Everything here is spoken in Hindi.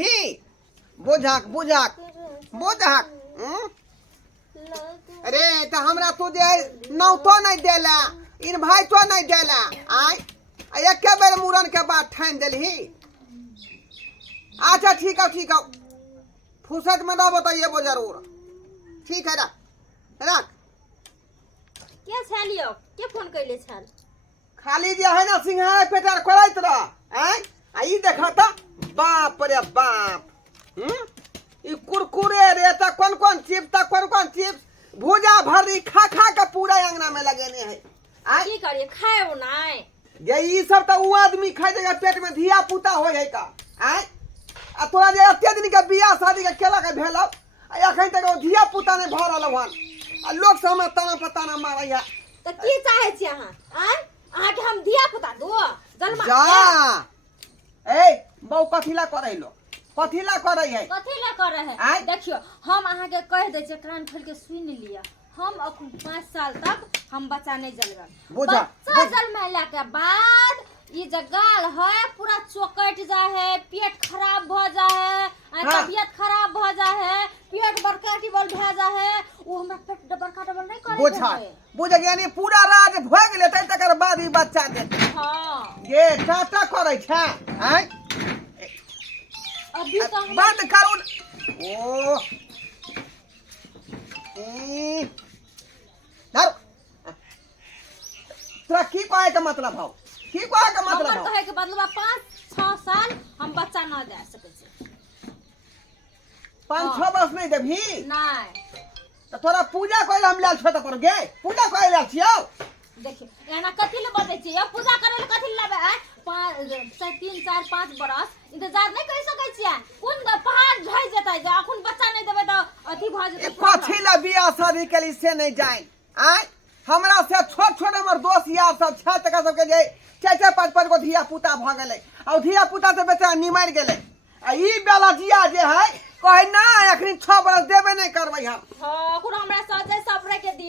देलही बुझक बुझक बुझक अरे तो हमरा तू दे नौ तो नहीं देला इन भाई तो नहीं देला आय एक बेर मुरन के बाद ठान देलही। अच्छा ठीक है फुर्सत में ना बताइए वो जरूर ठीक है रख रख। के छलियो के फोन कैले छल खाली जे है ना सिंघाड़ा पेटर करैत रह आय आ ई देखा त बाप रे बाप ई कुरकुरे रे त कौन चिप्स भुजा भरी खा के पूरा अंगना में लगेने है आय की करिए खाए नाय ये ई सब त उ आदमी खाइ देगा पेट में धिया पुता होय है का आय आ तोरा जे एते दिन के बियाह शादी के केला के भेल आ एखन तक धिया पुता ने भरल हन आ लोग सब में ताना पताना मारै है। त की चाहे छी अहाँ आय अहाँ के हम धिया पुता दो जन्म जा ए बौ कथिला करै लो कथिला करै है कथि ला करे है आय? देखियो हम अहाँ के कह दे छै कान खोल के सुन लिया हम अखन 5 साल तक हम बच्चा नहीं जलबा बुझा बच्चा जन्मला के बाद ई जगाल है पूरा चौकट जा है पेट खराब भ जा है हाँ। तबियत खराब भ जा है पेट बड़का टिबल भ जा है वो हमरा पेट बड़का टिबल नहीं करे बुझा बुझ यानी पूरा राज भ गेले तै तकर बाद ई बच्चा देते हां ये टाटा करै छै हैं अभी तो हम बंद करू ओ धर तोरा की कहे के मतलब हौ की कहे के मतलब हमर हौ कहे के बदलवा 5-6 साल हम बच्चा ना दे सकै छी 5-6 वर्ष नहीं देबही नहीं तो तोरा पूजा करे हम लाल छ त कर गे पूजा करे लाल छियौ देखिए एना कथि ले बजै छी अब पूजा करे ले कथि ले लेबे है 3-4-5 बरस इंतजार नहीं कर सकै छियै कोन पहाड़ ढह जेतै जे अखन बच्चा नहीं देबे त अथि भ जेतै कथी ला बियाह शादी के लिए से नहीं जाए आय हमरा से छोट हमर दोस्त यार सब छै तका सबके जे 4-5 गो धिया पुता भ गेलै आ धिया पुता से बेचारा निमर गेलै आ ई बेला जिया जे है कहे ना एखन 6 बरस देबे नहीं करबै हम हां अखन हमरा सजे सपरे के दिन